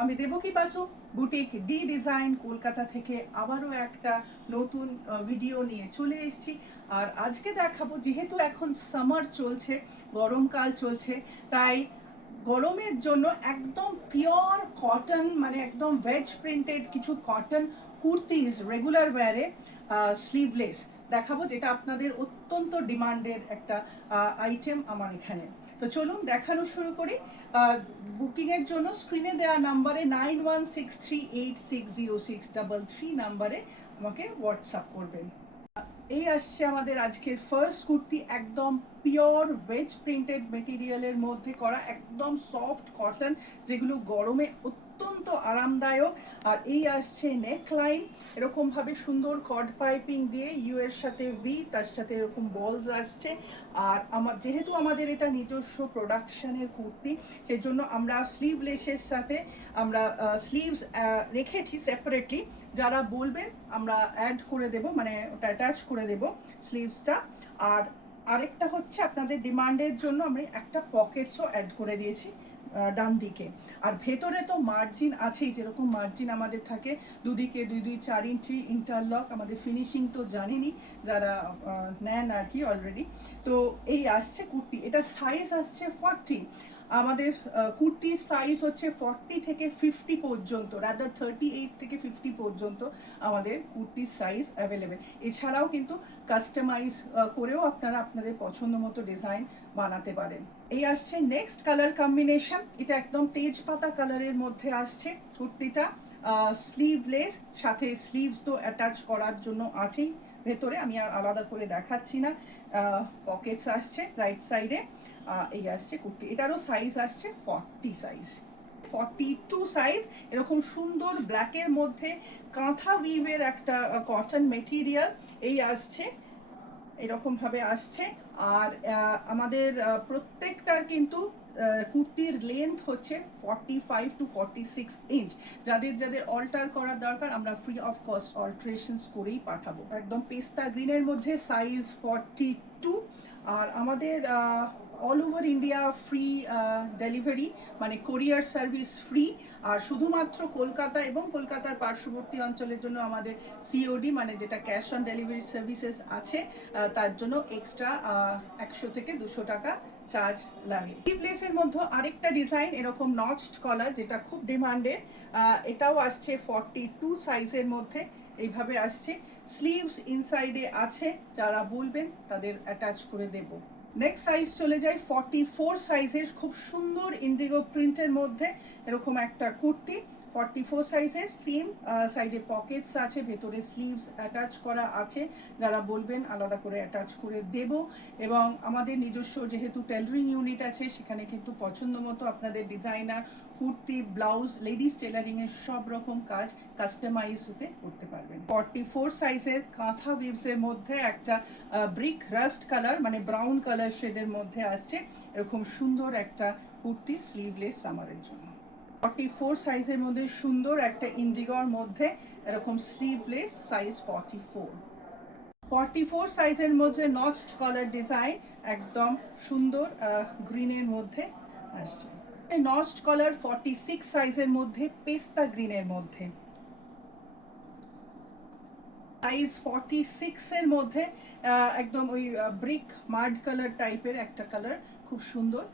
আমি Devaki Basu, boutique D design Kolkata থেকে আবারও একটা নতুন ভিডিও নিয়ে চলে এসেছি। আর আজকে দেখাবো, যেহেতু এখন সামার চলছে, গরমকাল চলছে, তাই গরমের জন্য একদম পিওর কটন, মানে একদম ভেজ প্রিন্টেড কিছু কটন কুর্তিজ রেগুলার ওয়্যারে স্লিভলেস দেখাবো, যেটা আপনাদের অত্যন্ত ডিমান্ডের একটা আইটেম আমার এখানে। তো চলুন দেখানো শুরু করি। বুকিংয়ের জন্য স্ক্রিনে দেওয়া নাম্বারে 9163860633 নাম্বারে আমাকে হোয়াটসঅ্যাপ করবেন। এই আসছে আমাদের আজকের ফার্স্ট কুর্তি, একদম পিওর ভেজ প্রিন্টেড মেটেরিয়ালের মধ্যে করা, একদম সফট কটন, যেগুলো গরমে অত্যন্ত আরামদায়ক। আর এই আসছে নেকলাইন, এরকমভাবে সুন্দর কর্ড পাইপিং দিয়ে ইউ এর সাথে ভি, তার সাথে এরকম বলস আসছে। আর যেহেতু আমাদের এটা নিজস্ব প্রোডাকশনের কুর্তি, সেই জন্য আমরা স্লিভলেসের সাথে আমরা স্লিভস রেখেছি সেপারেটলি। যারা বলবেন আমরা অ্যাড করে দেব, মানে ওটা অ্যাটাচ করে দেব স্লিভসটা। আর আরেকটা হচ্ছে আপনাদের ডিমান্ডের জন্য আমি একটা পকেটসও অ্যাড করে দিয়েছি ডান দিকে। আর ভেতরে তো মার্জিন আছেই, যেরকম মার্জিন আমাদের থাকে দুদিকে 2-2-4 ইঞ্চি ইন্টারলক। আমাদের ফিনিশিং তো জানেনই যারা নেন আর কি অলরেডি। তো এই আসছে কুর্তি, এটা সাইজ আসছে 40। আমাদের কুর্তির সাইজ হচ্ছে 40 থেকে 50 পর্যন্ত, রাদার 38 থেকে 50 পর্যন্ত আমাদের কুর্তির সাইজ অ্যাভেলেবেল। এছাড়াও কিন্তু কাস্টমাইজ করেও আপনারা আপনাদের পছন্দ মতো ডিজাইন বানাতে পারেন। এই আসছে নেক্সট কালার কম্বিনেশন, এটা একদম তেজপাতা কালারের মধ্যে আসছে কুর্তিটা। স্লিভলেস, সাথে স্লিভস তো অ্যাটাচ করার জন্য আছেই ভেতরে, আমি আর আলাদা করে দেখাচ্ছি না। পকেটস আসছে রাইট সাইডে। এই আসছে কুর্তি, এটারও সাইজ আসছে 40 সাইজ, 42 সাইজ। এরকম সুন্দর ব্ল্যাকের মধ্যে কাঁথা উইভের একটা কটন মেটেরিয়াল এই আসছে, এরকমভাবে আসছে। আর আমাদের প্রত্যেকটার কিন্তু কুর্তির লেন্থ হচ্ছে 45 to 46 ইঞ্চ। যাদের যাদের অল্টার করার দরকার, আমরা ফ্রি অফ কস্ট অল্টারেশনস করেই পাঠাবো। একদম পেস্তা গ্রিনের মধ্যে সাইজ 42। আর আমাদের all over India free delivery, মানে কোরিয়ার সার্ভিস ফ্রি। আর শুধুমাত্র কলকাতা এবং কলকাতার পার্শ্ববর্তী অঞ্চলের জন্য আমাদের সিওডি, মানে যেটা ক্যাশ অন ডেলিভারি সার্ভিসেস আছে, তার জন্য এক্সট্রা 100 থেকে 200 টাকা চার্জ লাগে। স্লিভলেসের মধ্যে আরেকটা ডিজাইন, এরকম নচড কলার, যেটা খুব ডিমান্ডেড। এটাও আসছে 42 সাইজের মধ্যে, এইভাবে আসছে। স্লিভস ইনসাইডে আছে, যারা বলবেন তাদের অ্যাটাচ করে দেব। নেক্সট সাইজ চলে যায় 44 সাইজের, খুব সুন্দর ইন্ডিগো প্রিন্টের মধ্যে এরকম একটা কুর্তি। 44 সাইজের, সেম সাইডে পকেটস আছে, ভেতরে স্লিভস অ্যাটাচ করা আছে, যারা বলবেন আলাদা করে অ্যাটাচ করে দেব। এবং আমাদের নিজস্ব যেহেতু টেলারিং ইউনিট আছে, সেখানে কিন্তু পছন্দ মতো আপনাদের ডিজাইনার কুর্তি, ব্লাউজ, লেডিস টেলারিংয়ের সব রকম কাজ কাস্টমাইজ হতে করতে পারবেন। 44 সাইজের কাঁথা উইভসের মধ্যে একটা ব্রিক রাস্ট কালার, মানে ব্রাউন কালার শেডের মধ্যে আসছে, এরকম সুন্দর একটা কুর্তি স্লিভলেস সামারের জন্য। 44 সাইজের মধ্যে সুন্দর একটা ইন্ডিগোর মধ্যে এরকম স্লিভলেস সাইজ 44। 44 সাইজের মধ্যে নচড কলার ডিজাইন, একদম সুন্দর গ্রিনের মধ্যে আসছে। নচড কলার 46 সাইজের মধ্যে পেস্তা গ্রিনের মধ্যে, সাইজ 46 এর মধ্যে একদম ওই ব্রিক মাড কালার টাইপের একটা কালার, খুব সুন্দর।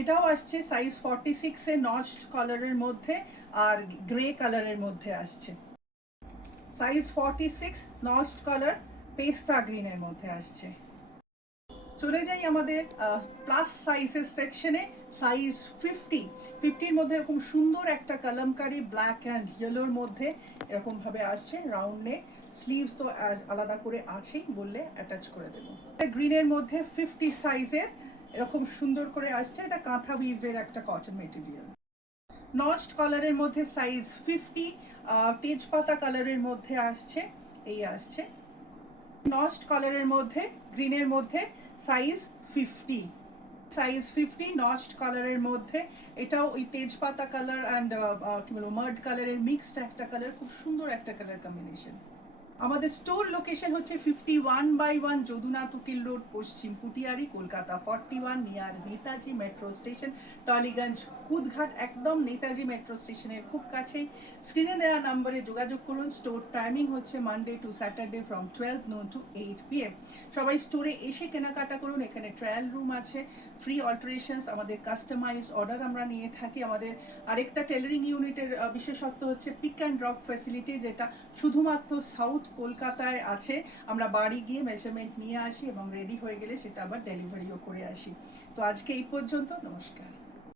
এটাও আসছে সাইজ 46 এ নচড কালারের মধ্যে, আর গ্রে কালারের মধ্যে আসছে। সাইজ 46 নচড কালার পেস্তা গ্রিনের মধ্যে আসছে। চলে যাই আমাদের প্লাস সাইজের সেকশনে। সাইজ 50-50-র মধ্যে এরকম সুন্দর একটা কলমকারি ব্ল্যাক অ্যান্ড ইয়েলোর মধ্যে এরকমভাবে আসছে, রাউন্ড নেক। স্লিভস তো আলাদা করে আছেই, বললে অ্যাটাচ করে দেবো। গ্রিনের মধ্যে 50 সাইজের এরকম সুন্দর করে আসছে, এটা কাঁথা উইভের একটা কটন মেটেরিয়াল। নচড কালারের মধ্যে সাইজ 50, তেজপাতা কালারের মধ্যে আসছে, এই আসছে। নচড কালারের মধ্যে গ্রিনের মধ্যে সাইজ 50, সাইজ 50 নচড কালারের মধ্যে। এটাও ওই তেজপাতা কালার অ্যান্ড কি বলবো মার্ড কালারের মিক্সড একটা কালার, খুব সুন্দর একটা কালার কম্বিনেশন। আমাদের স্টোর লোকেশন হচ্ছে 51/1 Jadunath Ukil road, Paschim Putiyari, Kolkata 41, near Netaji metro station, Tollygunge, Kudghat, একদম নেতাজি মেট্রো স্টেশনের খুব কাছেই। স্ক্রিনে দেওয়া নাম্বারে যোগাযোগ করুন। স্টোর টাইমিং হচ্ছে Monday to Saturday from 12 noon to 8 PM। সবাই স্টোরে এসে কেনাকাটা করুন। এখানে ট্রায়াল রুম আছে, ফ্রি অল্টারেশনস, আমাদের কাস্টমাইজ অর্ডার আমরা নিয়ে থাকি। আমাদের আরেকটা টেলারিং ইউনিটের বিশেষত্ব হচ্ছে পিক অ্যান্ড ড্রপ ফ্যাসিলিটি, যেটা শুধুমাত্র সাউথ কলকাতায় আছে। আমরা বাড়ি গিয়ে মেজারমেন্ট নিয়ে আসি এবং রেডি হয়ে গেলে সেটা আবার ডেলিভারিও করে আসি। তো আজকে এই পর্যন্ত, নমস্কার।